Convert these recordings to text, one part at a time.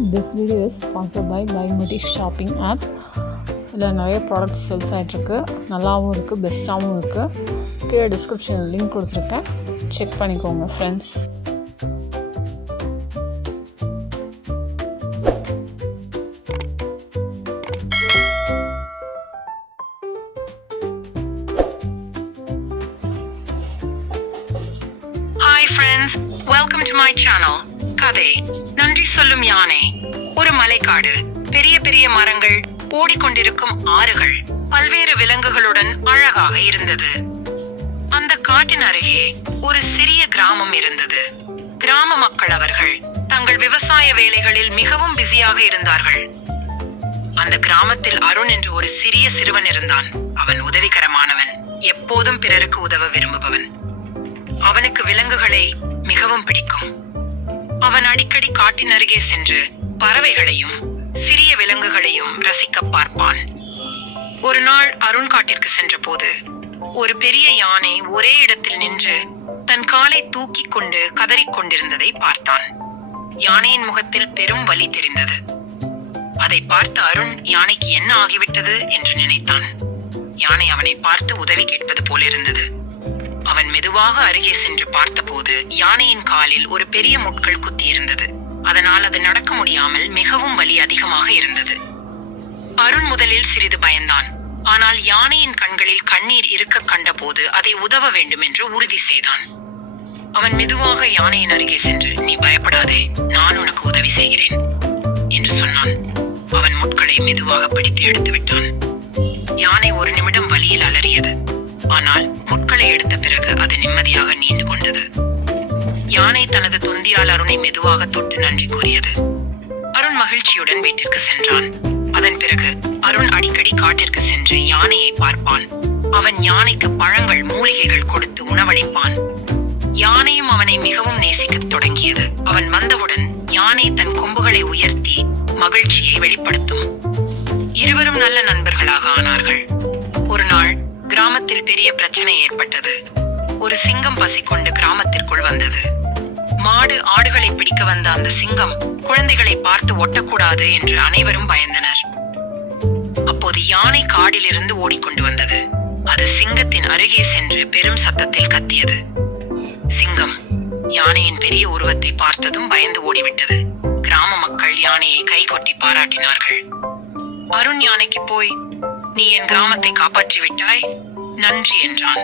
This video is sponsored by Buymotif shopping app. இதில் நிறைய products sales ஆகிட்டுருக்கு, நல்லாவும் இருக்குது, பெஸ்ட்டாகவும் இருக்குது. கீழே டிஸ்கிரிப்ஷனில் லிங்க் கொடுத்துருக்கேன், செக் பண்ணிக்கோங்க friends. Hi friends, welcome to my channel. கதை நன்றி சொல்லும் யானை. ஒரு மலைக்காடு, பெரிய பெரிய மரங்கள், ஓடிக்கொண்டிருக்கும் ஆறுகள், பல்வேறு விலங்குகளுடன் அழகாக இருந்தது. அந்த காட்டின் அருகே ஒரு சிறிய கிராமம் இருந்தது. கிராம மக்கள் அவர்கள் தங்கள் விவசாய வேலைகளில் மிகவும் பிஸியாக இருந்தார்கள். அந்த கிராமத்தில் அருண் என்று ஒரு சிறிய சிறுவன் இருந்தான். அவன் உதவிகரமானவன், எப்போதும் பிறருக்கு உதவ விரும்புபவன். அவனுக்கு விலங்குகளை மிகவும் பிடிக்கும். அவன் அடிக்கடி காட்டின் அருகே சென்று பறவைகளையும் சிறிய விலங்குகளையும் ரசிக்க பார்ப்பான். ஒரு நாள் அருண் காட்டிற்கு சென்ற போது ஒரு பெரிய யானை ஒரே இடத்தில் நின்று தன் காலை தூக்கி கொண்டு கதறிக்கொண்டிருந்ததை பார்த்தான். யானையின் முகத்தில் பெரும் வலி தெரிந்தது. அதை பார்த்த அருண் யானைக்கு என்ன ஆகிவிட்டது என்று நினைத்தான். யானை அவனை பார்த்து உதவி கேட்பது போல இருந்தது. அவன் மெதுவாக அருகே சென்று பார்த்தபோது யானையின் காலில் ஒரு பெரிய முட்கள் குத்தி இருந்தது. அதனால் அது நடக்க முடியாமல் மிகவும் வலி அதிகமாக இருந்தது. அருண் முதலில் சிறிது பயந்தான். ஆனால் யானையின் கண்களில் கண்ணீர் இருக்க கண்டபோது அதை உதவ வேண்டும் என்று உறுதி செய்தான். அவன் மெதுவாக யானையின் அருகே சென்று, நீ பயப்படாதே, நான் உனக்கு உதவி செய்கிறேன் என்று சொன்னான். அவன் முட்களை மெதுவாக பிடித்து எடுத்து விட்டான். யானை ஒரு நிமிடம் வலியில் அலறியது. ஆனால் முட்களை எடுத்த பிறகு அது நிம்மதியாக நீண்டு கொண்டது. யானை தனது தொந்தியால் அருணை மெதுவாக தொட்டு நன்றி கூறியது. அருண் மகிழ்ச்சியுடன் வீட்டிற்கு சென்றான். அதன் பிறகு அருண் அடிக்கடி காட்டிற்கு சென்று யானையை பார்ப்பான். அவன் யானைக்கு பழங்கள், மூலிகைகள் கொடுத்து உணவளிப்பான். யானையும் அவனை மிகவும் நேசிக்கத் தொடங்கியது. அவன் வந்தவுடன் யானை தன் கொம்புகளை உயர்த்தி மகிழ்ச்சியை வெளிப்படுத்தும். இருவரும் நல்ல நண்பர்களாக ஆனார்கள். ஒரு நாள் கிராமத்தில் பெரிய பிரச்சனை ஏற்பட்டது. ஒரு சிங்கம் பசிக்கொண்டு கிராமத்திற்குள் வந்தது. மாடு, ஆடுகளை பிடிக்க வந்த அந்த சிங்கம் குழந்தைகளை பார்த்து ஒட்டக்கூடாது என்று அனைவரும் பயந்தனர். அப்போது யானை காடிலிருந்து ஓடிக்கொண்டு வந்தது. அது சிங்கத்தின் அருகே சென்று பெரும் சத்தத்தில் கத்தியது. சிங்கம் யானையின் பெரிய உருவத்தை பார்த்ததும் பயந்து ஓடிவிட்டது. கிராம மக்கள் யானையை கைகொட்டி பாராட்டினார்கள். அருண் யானைக்கு போய், நீ என் கிராமத்தை காப்பாற்றி விட்டாய், நன்றி என்றான்.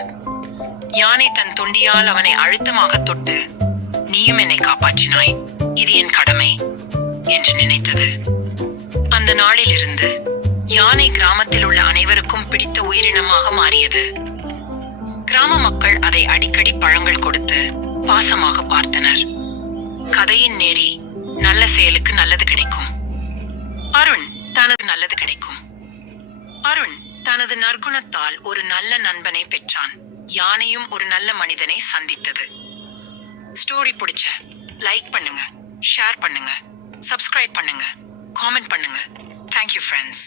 யானை தன் தொண்டியால் அவனை அழுத்தமாக தொட்டு, நீயும் என்னை காப்பாற்றினாய், இது என் கடமை என்று நினைத்தது. அந்த நாளிலிருந்து யானை கிராமத்தில் உள்ள அனைவருக்கும் பிடித்த உயிரினமாக மாறியது. கிராம மக்கள் அதை அடிக்கடி பழங்கள் கொடுத்து பாசமாக பார்த்தனர். கதையின் நேரி, நல்ல செயலுக்கு நல்லது கிடைக்கும். அருண் தனது நற்குணத்தால் ஒரு நல்ல நண்பனை பெற்றான். யானையும் ஒரு நல்ல மனிதனை சந்தித்தது. ஸ்டோரி பிடிச்ச லைக் பண்ணுங்க, ஷேர் பண்ணுங்க, சப்ஸ்கிரைப் பண்ணுங்க, காமெண்ட் பண்ணுங்க. Thank you friends.